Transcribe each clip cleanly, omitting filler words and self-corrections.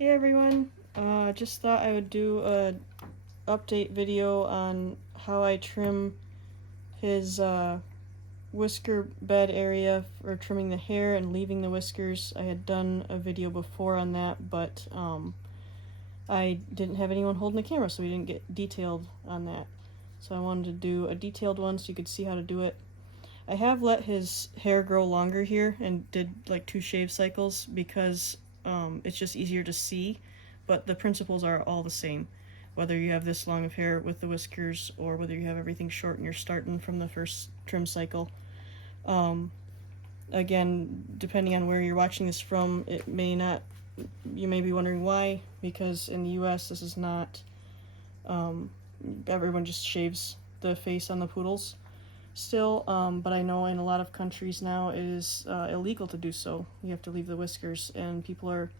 Hey everyone, just thought I would do a update video on how I trim his whisker bed area for trimming the hair and leaving the whiskers. I had done a video before on that, but I didn't have anyone holding the camera, so we didn't get detailed on that. So I wanted to do a detailed one so you could see how to do it. I have let his hair grow longer here and did like 2 shave cycles because it's just easier to see, but the principles are all the same. Whether you have this long of hair with the whiskers or whether you have everything short and you're starting from the first trim cycle. Again, depending on where you're watching this from, it may not, you may be wondering why, because in the US this is not, everyone just shaves the face on the poodles still, but I know in a lot of countries now it is illegal to do so. You have to leave the whiskers, and people are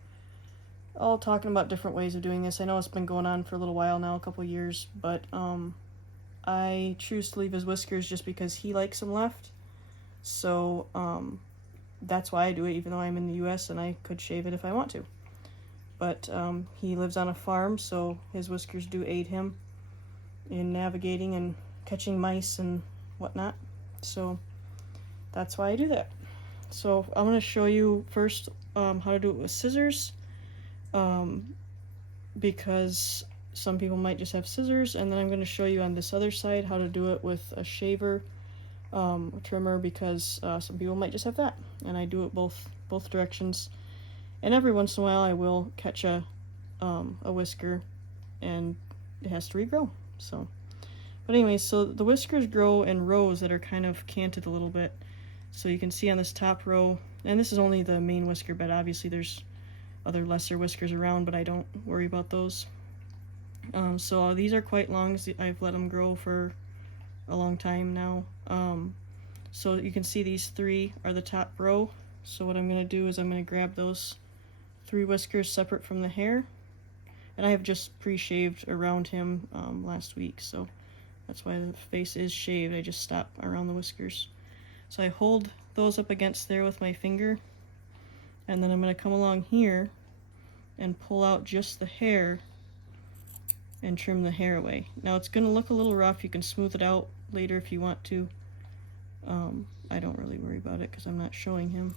all talking about different ways of doing this. I know it's been going on for a little while now, a couple years, but I choose to leave his whiskers just because he likes them left. So that's why I do it, even though I'm in the US and I could shave it if I want to. But he lives on a farm, so his whiskers do aid him in navigating and catching mice and whatnot. So that's why I do that. So I'm going to show you first how to do it with scissors, because some people might just have scissors, and then I'm going to show you on this other side how to do it with a shaver, a trimmer, because some people might just have that, and I do it both directions. And every once in a while I will catch a whisker and it has to regrow. So but anyway, so the whiskers grow in rows that are kind of canted a little bit. So you can see on this top row, and this is only the main whisker bed, obviously there's other lesser whiskers around, but I don't worry about those. So these are quite long. I've let them grow for a long time now. So you can see these 3 are the top row. So what I'm going to do is I'm going to grab those 3 whiskers separate from the hair. And I have just pre-shaved around him last week, so that's why the face is shaved. I just stop around the whiskers. So I hold those up against there with my finger, and then I'm going to come along here and pull out just the hair and trim the hair away. Now it's going to look a little rough. You can smooth it out later if you want to. I don't really worry about it because I'm not showing him.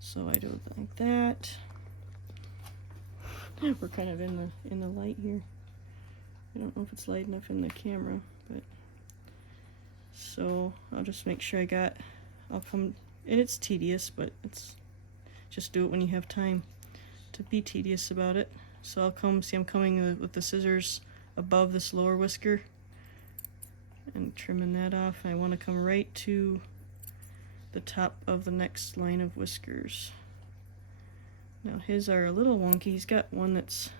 So I do it like that. We're kind of in the light here. I don't know if it's light enough in the camera, but so I'll just make sure I'll come, and it's tedious, but it's just do it when you have time to be tedious about it. So I'm coming with the scissors above this lower whisker and trimming that off. I want to come right to the top of the next line of whiskers. Now his are a little wonky. He's got one that's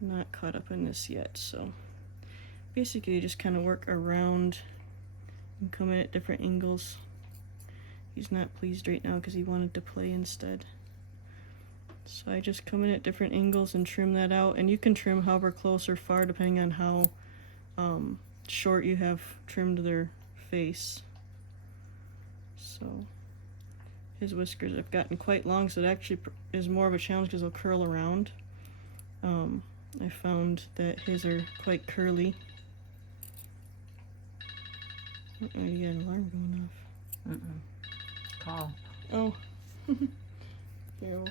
not caught up in this yet, so basically you just kind of work around and come in at different angles. He's not pleased right now because he wanted to play instead. So I just come in at different angles and trim that out, and you can trim however close or far depending on how short you have trimmed their face. So his whiskers have gotten quite long, so it actually is more of a challenge because they'll curl around. I found that his are quite curly. Uh-oh, you got an alarm going off. Call. Oh. Ew.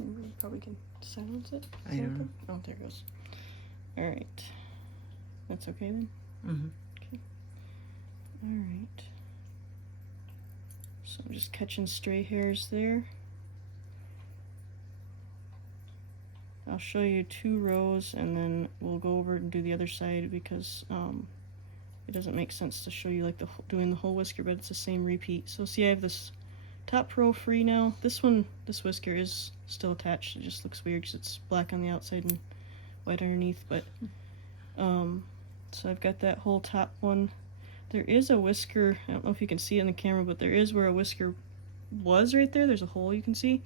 You probably can silence it. I don't know. Oh, there it goes. Alright. That's okay then? Okay. Alright. So I'm just catching stray hairs there. I'll show you 2 rows and then we'll go over and do the other side because it doesn't make sense to show you like doing the whole whisker, but it's the same repeat. So see, I have this top row free now. This whisker is still attached. It just looks weird because it's black on the outside and white underneath, but so I've got that whole top one. There is a whisker, I don't know if you can see it in the camera, but there is where a whisker was right there. There's a hole you can see.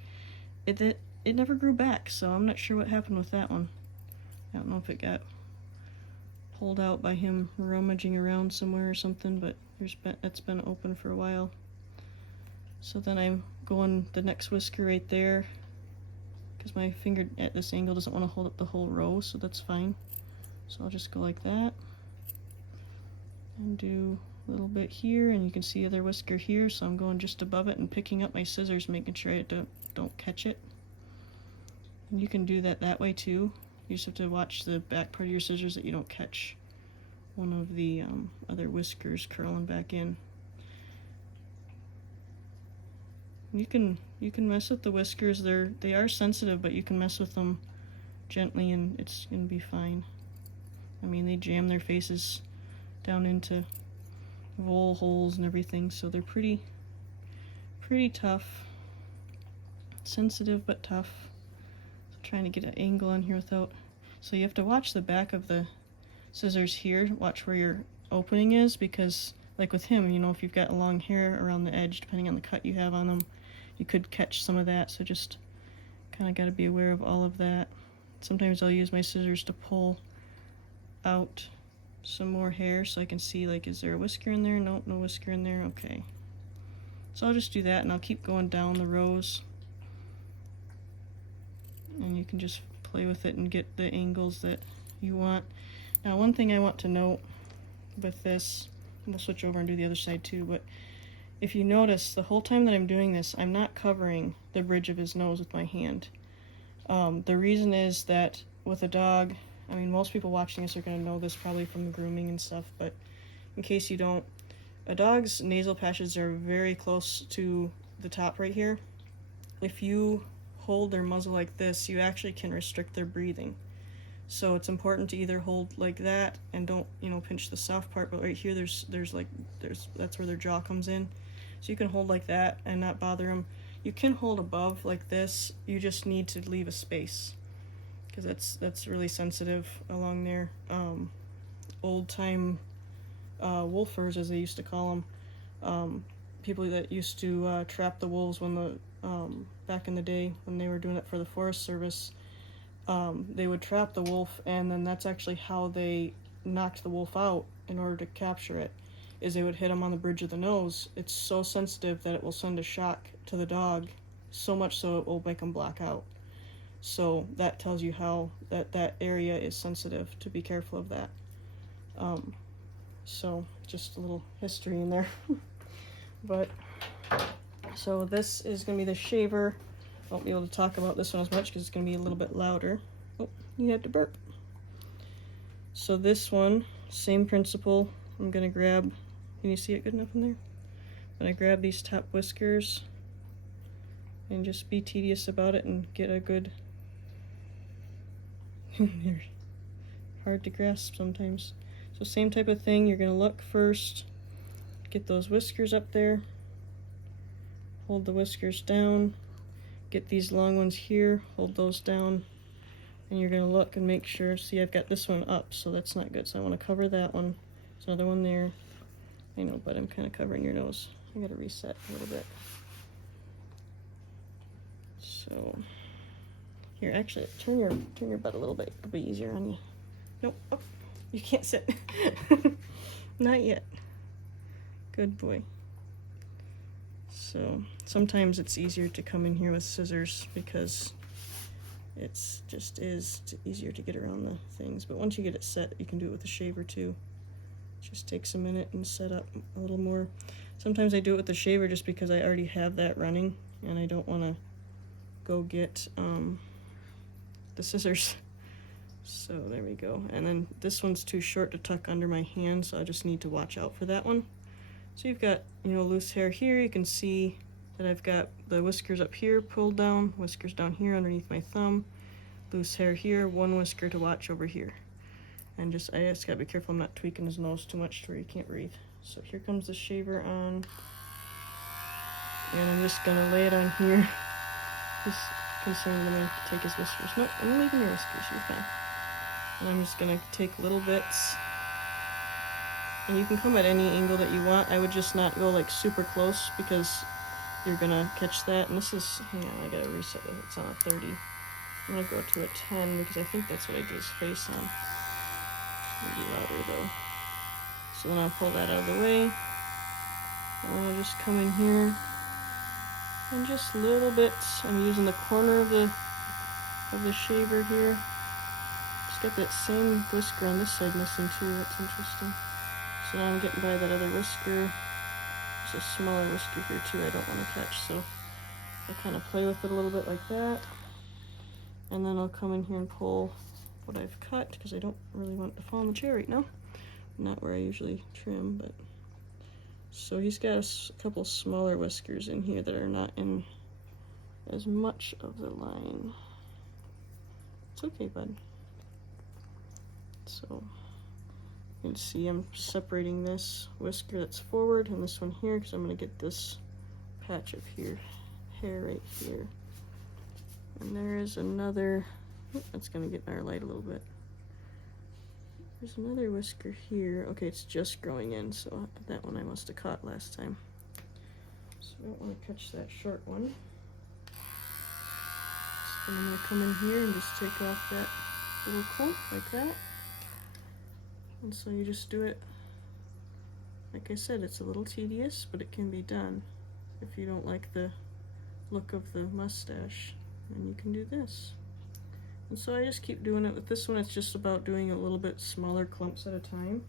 It never grew back, so I'm not sure what happened with that one. I don't know if it got pulled out by him rummaging around somewhere or something, but it's been open for a while. So then I'm going the next whisker right there, because my finger at this angle doesn't want to hold up the whole row, so that's fine. So I'll just go like that and do a little bit here, and you can see other whisker here, so I'm going just above it and picking up my scissors, making sure I don't catch it. And you can do that way too. You just have to watch the back part of your scissors that you don't catch one of the other whiskers curling back in. You can mess with the whiskers. They are sensitive, but you can mess with them gently and it's gonna be fine. I mean, they jam their faces down into vole holes and everything, so they're pretty tough. Sensitive but tough. So trying to get an angle on here without. So you have to watch the back of the scissors here. Watch where your opening is, because like with him, you know, if you've got long hair around the edge, depending on the cut you have on them, you could catch some of that. So just kind of got to be aware of all of that. Sometimes I'll use my scissors to pull out some more hair so I can see, like, is there a whisker in there? Nope, no whisker in there. Okay. So I'll just do that, and I'll keep going down the rows. And you can just play with it and get the angles that you want. Now, one thing I want to note with this, and we'll switch over and do the other side too, but if you notice, the whole time that I'm doing this, I'm not covering the bridge of his nose with my hand. The reason is that with a dog, I mean, most people watching this are going to know this probably from the grooming and stuff, but in case you don't, a dog's nasal patches are very close to the top right here. If you hold their muzzle like this, you actually can restrict their breathing. So it's important to either hold like that and don't, you know, pinch the soft part, but right here there's that's where their jaw comes in. So you can hold like that and not bother them. You can hold above like this. You just need to leave a space, because that's really sensitive along there. Old time wolfers, as they used to call them, people that used to trap the wolves when the back in the day when they were doing it for the Forest Service, they would trap the wolf, and then that's actually how they knocked the wolf out in order to capture it, is they would hit him on the bridge of the nose. It's so sensitive that it will send a shock to the dog, so much so it will make him black out. So that tells you how that area is sensitive, to be careful of that. So just a little history in there. But so this is going to be the shaver. I won't be able to talk about this one as much because it's going to be a little bit louder. Oh, you had to burp. So this one, same principle. I'm going to grab, can you see it good enough in there? I'm going to grab these top whiskers and just be tedious about it and get a good, they're hard to grasp sometimes. So same type of thing, you're going to look first, get those whiskers up there, hold the whiskers down, get these long ones here, hold those down, and you're going to look and make sure. See, I've got this one up, so that's not good, so I want to cover that one. There's another one there. I know, but I'm kind of covering your nose. I got to reset a little bit. So here, actually, turn your butt a little bit. It'll be easier on you. Nope. Oh, you can't sit. Not yet. Good boy. So sometimes it's easier to come in here with scissors because it's just easier to get around the things. But once you get it set, you can do it with a shaver too. It just takes a minute and set up a little more. Sometimes I do it with the shaver just because I already have that running and I don't want to go get the scissors. So there we go. And then this one's too short to tuck under my hand, so I just need to watch out for that one. So you've got, you know, loose hair here. You can see that I've got the whiskers up here pulled down, whiskers down here underneath my thumb, loose hair here, one whisker to watch over here. And I just gotta be careful I'm not tweaking his nose too much to where he can't breathe. So here comes the shaver on. And I'm just gonna lay it on here. He's concerned I'm gonna take his whiskers. Nope, I'm leaving your whiskers, you're fine. And I'm just gonna take little bits. And you can come at any angle that you want. I would just not go like super close because you're gonna catch that. And this is, hang on, I gotta reset it. It's on a 30. I'm gonna go to a 10 because I think that's what I did his face on. Maybe louder though. So then I'll pull that out of the way. And then I'll just come in here and just little bits. I'm using the corner of the shaver here. Just got that same whisker on this side missing too. That's interesting. So now I'm getting by that other whisker. There's a smaller whisker here too I don't want to catch, so I kind of play with it a little bit like that. And then I'll come in here and pull what I've cut, because I don't really want it to fall on the chair right now. Not where I usually trim, but... So he's got a couple smaller whiskers in here that are not in as much of the line. It's okay, bud. So you can see I'm separating this whisker that's forward and this one here, because I'm going to get this patch of hair right here. And there is another, that's going to get in our light a little bit. There's another whisker here. Okay, it's just growing in, so that one I must have caught last time. So I don't want to catch that short one. So I'm going to come in here and just take off that little clump like that. And so you just do it, like I said, it's a little tedious, but it can be done. If you don't like the look of the mustache, then you can do this. And so I just keep doing it. With this one, it's just about doing a little bit smaller clumps at a time.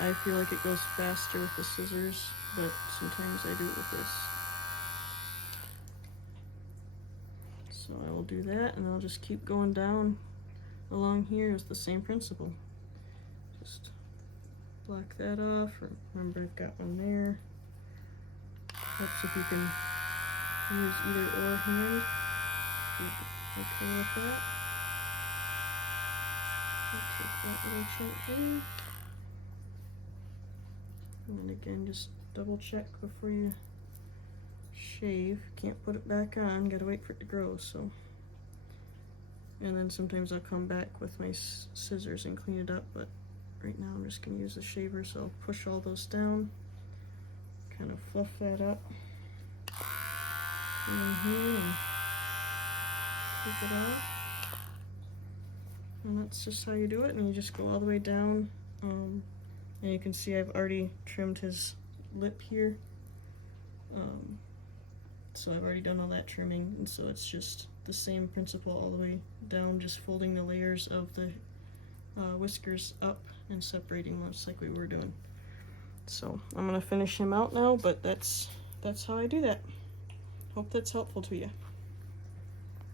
I feel like it goes faster with the scissors, but sometimes I do it with this. So I will do that, and I'll just keep going down along here with the same principle. Just block that off. Remember, I've got one there. Helps if you can use either or hand. Okay with that. I'll take that little chunk there. And then again, just double check before you shave. Can't put it back on, gotta wait for it to grow, so. And then sometimes I'll come back with my scissors and clean it up, but right now I'm just gonna use the shaver, so I'll push all those down, kind of fluff that up. In here and take it off. And that's just how you do it, and you just go all the way down. And you can see I've already trimmed his lip here. So I've already done all that trimming, and so it's just the same principle all the way down, just folding the layers of the whiskers up and separating them just like we were doing. So I'm gonna finish him out now, but that's how I do that. Hope that's helpful to you.